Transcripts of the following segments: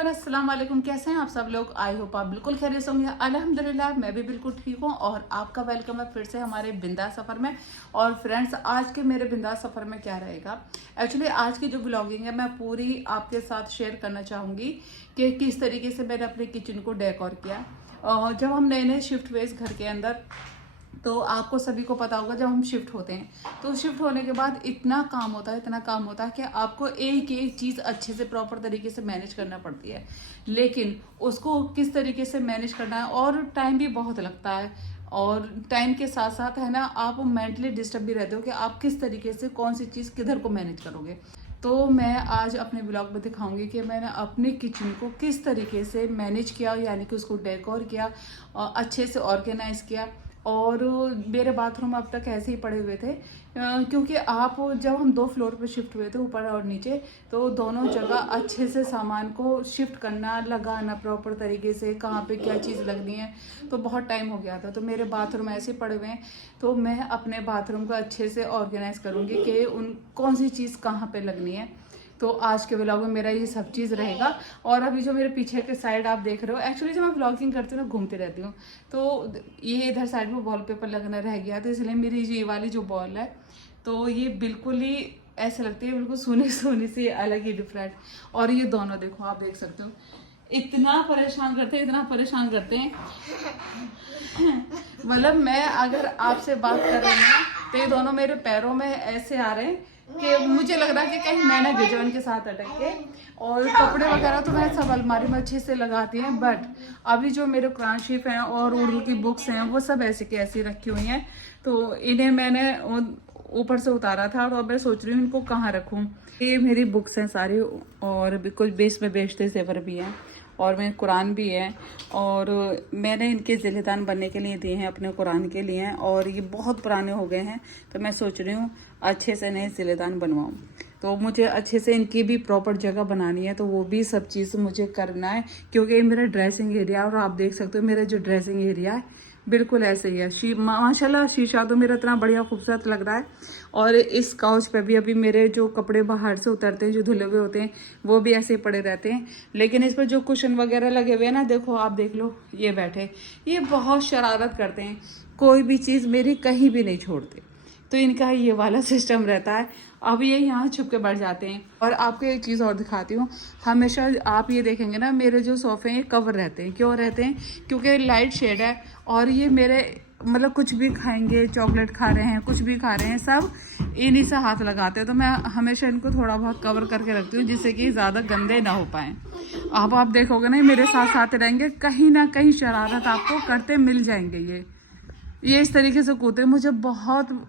Everyone, अस्सलाम वालेकुम। कैसे हैं आप सब लोग? आई होप आप बिल्कुल खैरियत से होंगे। अल्हम्दुलिल्लाह मैं भी बिल्कुल ठीक हूँ और आपका वेलकम है फिर से हमारे बिंदास सफ़र में। और फ्रेंड्स, आज के मेरे बिंदास सफ़र में क्या रहेगा, एक्चुअली आज की जो ब्लॉगिंग है मैं पूरी आपके साथ शेयर करना चाहूँगी कि किस तरीके से मैंने अपने किचन को डेकोर किया। जब हम नए नए शिफ्ट हुए इस घर के अंदर, तो आपको सभी को पता होगा, जब हम शिफ्ट होते हैं तो शिफ्ट होने के बाद इतना काम होता है, इतना काम होता है कि आपको एक एक चीज़ अच्छे से प्रॉपर तरीके से मैनेज करना पड़ती है। लेकिन उसको किस तरीके से मैनेज करना है, और टाइम भी बहुत लगता है। और टाइम के साथ साथ है ना, आप मेंटली डिस्टर्ब भी रहते हो कि आप किस तरीके से कौन सी चीज़ किधर को मैनेज करोगे। तो मैं आज अपने ब्लॉग में दिखाऊंगी कि मैंने अपने किचन को किस तरीके से मैनेज किया, यानी कि उसको डेकोर किया, अच्छे से ऑर्गेनाइज किया। और मेरे बाथरूम अब तक ऐसे ही पड़े हुए थे, क्योंकि आप जब हम 2 फ्लोर पे शिफ्ट हुए थे, ऊपर और नीचे, तो दोनों जगह अच्छे से सामान को शिफ्ट करना, लगाना प्रॉपर तरीके से, कहाँ पे क्या चीज़ लगनी है, तो बहुत टाइम हो गया था। तो मेरे बाथरूम ऐसे पड़े हुए हैं, तो मैं अपने बाथरूम को अच्छे से ऑर्गेनाइज करूँगी कि उन कौन सी चीज़ कहाँ पे लगनी है। तो आज के व्लॉग में मेरा ये सब चीज़ रहेगा। और अभी जो मेरे पीछे के साइड आप देख रहे हो, एक्चुअली जब मैं व्लॉगिंग करती हूँ ना, घूमती रहती हूँ, तो ये इधर साइड में वॉलपेपर लगना रह गया, तो इसलिए मेरी ये वाली जो बॉल है, तो ये बिल्कुल ही ऐसे लगती है, बिल्कुल सोनी सोनी सी, अलग ही डिफरेंट। और ये दोनों देखो, आप देख सकते हो, इतना परेशान करते हैं, इतना परेशान करते हैं। मतलब मैं अगर आपसे बात कर रही हूँ तो ये दोनों मेरे पैरों में ऐसे आ रहे हैं कि मुझे लग रहा है कि कहीं मैं ना गिर जाऊं इनके साथ अटक के। और कपड़े वगैरह तो मैं सब अलमारी में अच्छे से लगाती हैं, बट अभी जो मेरे कुरान शरीफ हैं और उर्दू की बुक्स हैं, वो सब ऐसे की ऐसी रखी हुई हैं। तो इन्हें मैंने ऊपर से उतारा था, तो अब मैं सोच रही हूँ इनको कहाँ रखूँ। ये मेरी बुक्स हैं सारी, और बिल्कुल बेस में बेचते जेवर भी हैं, और मेरे कुरान भी है। और मैंने इनके ज़िलेदान बनने के लिए दिए हैं, अपने कुरान के लिए हैं, और ये बहुत पुराने हो गए हैं, तो मैं सोच रही हूँ अच्छे से नए ज़िलेदान बनवाऊँ। तो मुझे अच्छे से इनकी भी प्रॉपर जगह बनानी है, तो वो भी सब चीज़ मुझे करना है, क्योंकि ये मेरा ड्रेसिंग एरिया, और आप देख सकते हो मेरा जो ड्रेसिंग एरिया है बिल्कुल ऐसे ही है। माशाल्लाह शीशा तो मेरा इतना बढ़िया खूबसूरत लग रहा है। और इस काउच पे भी अभी मेरे जो कपड़े बाहर से उतरते हैं, जो धुले हुए होते हैं, वो भी ऐसे पड़े रहते हैं। लेकिन इस पर जो कुशन वगैरह लगे हुए हैं ना, देखो आप देख लो, ये बैठे, ये बहुत शरारत करते हैं, कोई भी चीज़ मेरी कहीं भी नहीं छोड़ते। तो इनका ये वाला सिस्टम रहता है। अब ये यहाँ छुप के बैठ जाते हैं। और आपको एक चीज़ और दिखाती हूँ, हमेशा आप ये देखेंगे ना, मेरे जो सोफे हैं ये कवर रहते हैं। क्यों रहते हैं? क्योंकि लाइट शेड है, और ये मेरे मतलब कुछ भी खाएंगे, चॉकलेट खा रहे हैं, कुछ भी खा रहे हैं, सब इन्हीं से हाथ लगाते हैं। तो मैं हमेशा इनको थोड़ा बहुत कवर करके रखती हूँ, जिससे कि ज़्यादा गंदे ना हो पाएँ। अब आप देखोगे ना, मेरे साथ साथ रहेंगे, कहीं ना कहीं शरारत आपको करते मिल जाएंगे। ये इस तरीके से कूदते, मुझे बहुत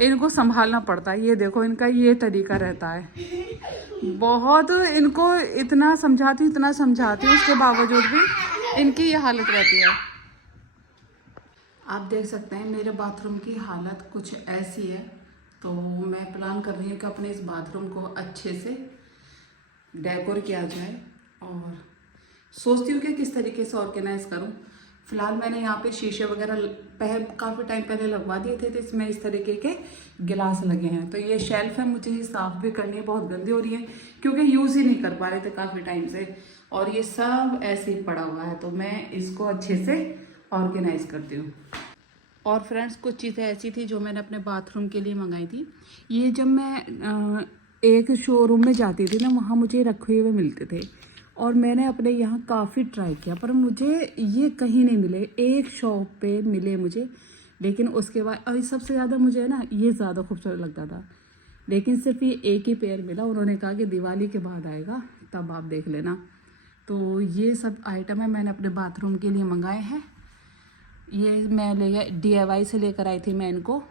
इनको संभालना पड़ता है। ये देखो, इनका ये तरीका रहता है। बहुत इनको इतना समझाती हूँ, उसके बावजूद भी इनकी ये हालत रहती है। आप देख सकते हैं मेरे बाथरूम की हालत कुछ ऐसी है। तो मैं प्लान कर रही हूँ कि अपने इस बाथरूम को अच्छे से डेकोर किया जाए, और सोचती हूँ कि किस तरीके से ऑर्गेनाइज करूँ। फिलहाल मैंने यहाँ पे शीशे वगैरह काफ़ी टाइम पहले लगवा दिए थे, तो इसमें इस तरीके के गिलास लगे हैं। तो ये शेल्फ है, मुझे ये साफ़ भी करनी है, बहुत गंदी हो रही है, क्योंकि यूज़ ही नहीं कर पा रहे थे काफ़ी टाइम से, और ये सब ऐसे ही पड़ा हुआ है। तो मैं इसको अच्छे से ऑर्गेनाइज करती हूँ। और फ्रेंड्स, कुछ चीज़ें ऐसी थी जो मैंने अपने बाथरूम के लिए मंगाई थी। ये जब मैं एक शोरूम में जाती थी ना, वहाँ मुझे रखे हुए मिलते थे, और मैंने अपने यहाँ काफ़ी ट्राई किया, पर मुझे ये कहीं नहीं मिले। एक शॉप पे मिले मुझे, लेकिन उसके बाद अभी सबसे ज़्यादा मुझे है ना, ये ज़्यादा खूबसूरत लगता था, लेकिन सिर्फ ये एक ही पेयर मिला। उन्होंने कहा कि दिवाली के बाद आएगा, तब आप देख लेना। तो ये सब आइटम है मैंने अपने बाथरूम के लिए मंगाए हैं। ये मैं ले गया, DIY से लेकर आई थी मैं इनको।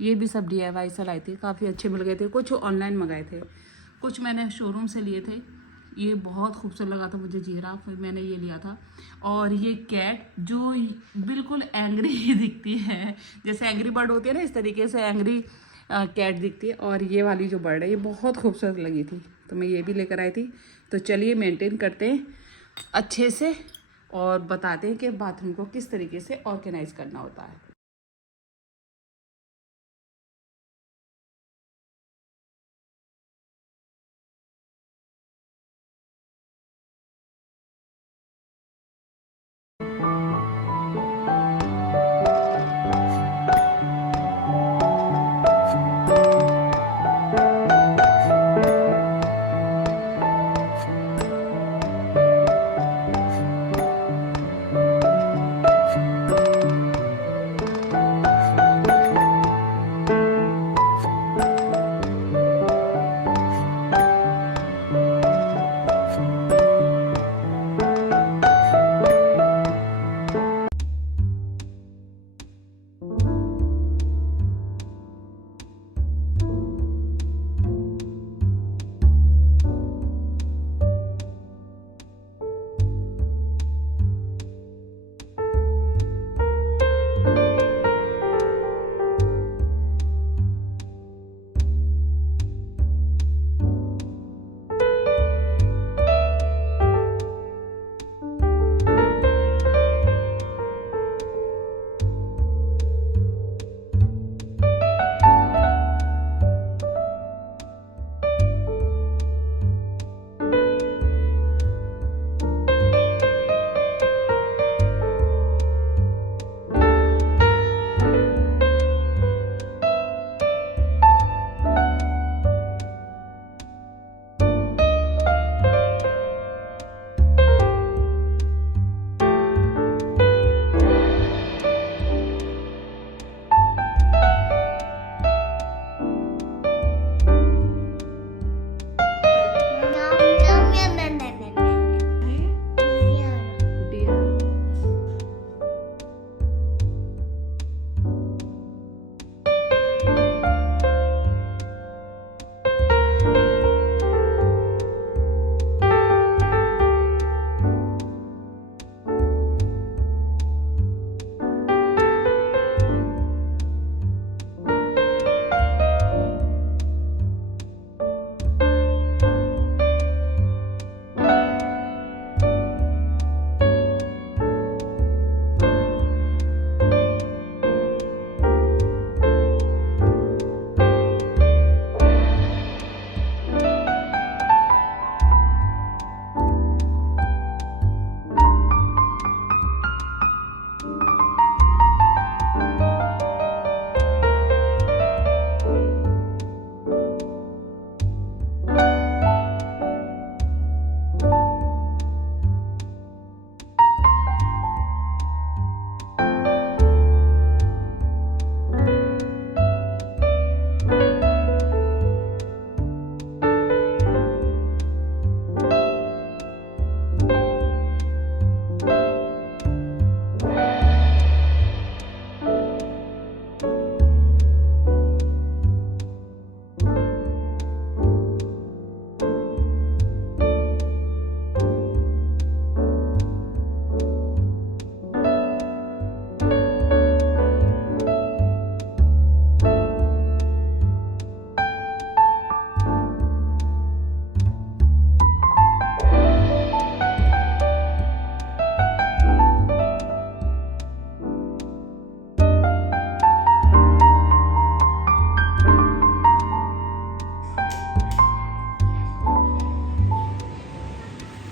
ये भी सब DIY से लाई थी, काफ़ी अच्छे मिल गए थे। कुछ ऑनलाइन मंगाए थे, कुछ मैंने शोरूम से लिए थे। ये बहुत खूबसूरत लगा था मुझे जिराफ, फिर मैंने ये लिया था। और ये कैट जो बिल्कुल एंग्री दिखती है, जैसे एंग्री बर्ड होती है ना, इस तरीके से एंग्री कैट दिखती है। और ये वाली जो बर्ड है, ये बहुत खूबसूरत लगी थी, तो मैं ये भी लेकर आई थी। तो चलिए मेंटेन करते हैं अच्छे से, और बताते हैं कि बाथरूम को किस तरीके से ऑर्गेनाइज करना होता है।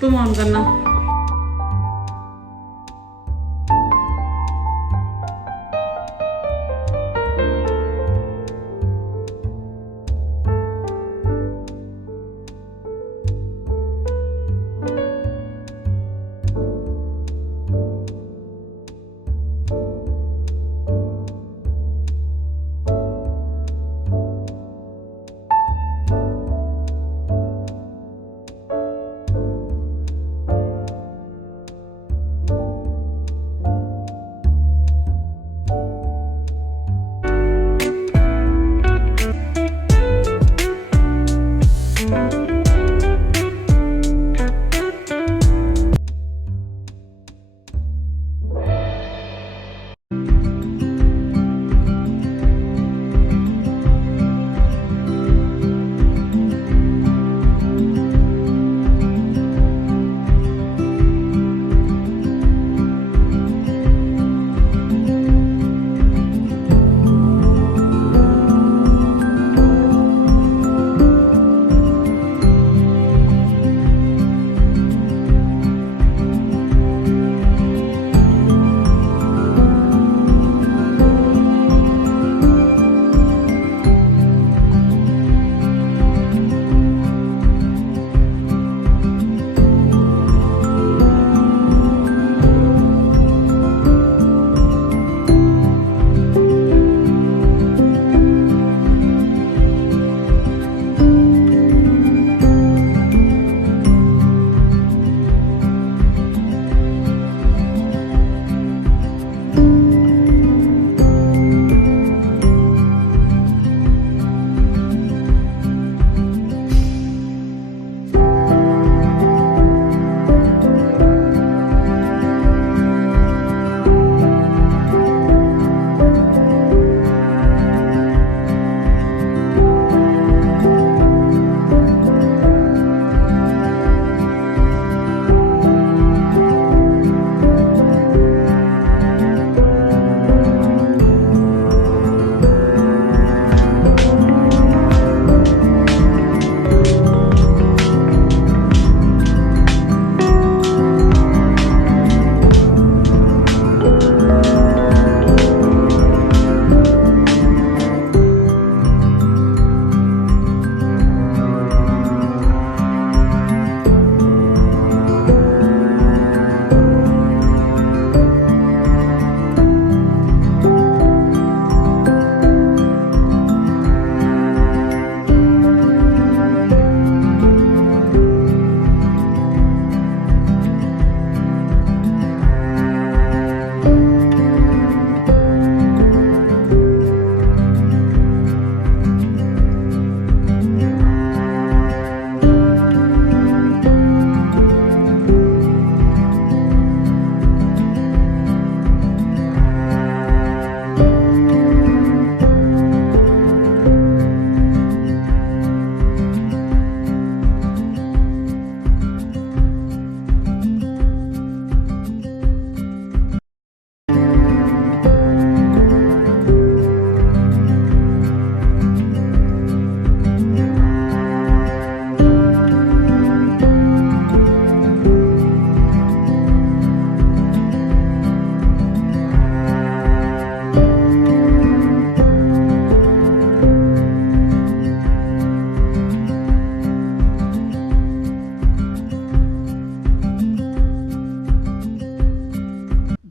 तुम ऑन करना।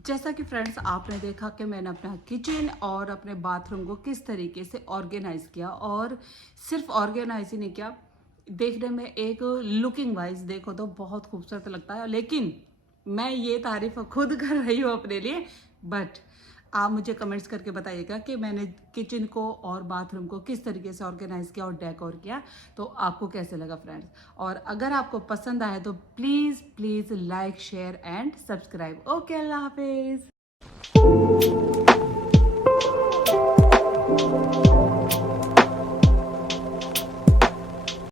जैसा कि फ्रेंड्स आपने देखा कि मैंने अपना किचन और अपने बाथरूम को किस तरीके से ऑर्गेनाइज किया, और सिर्फ ऑर्गेनाइज ही नहीं किया, देखने में एक लुकिंग वाइज देखो तो बहुत खूबसूरत लगता है। लेकिन मैं ये तारीफ खुद कर रही हूँ अपने लिए, बट आप मुझे कमेंट्स करके बताइएगा कि मैंने किचन को और बाथरूम को किस तरीके से ऑर्गेनाइज किया और डेकोर किया, तो आपको कैसे लगा फ्रेंड्स। और अगर आपको पसंद आए तो please please like share and subscribe. Okay, अल्लाह हाफिज़।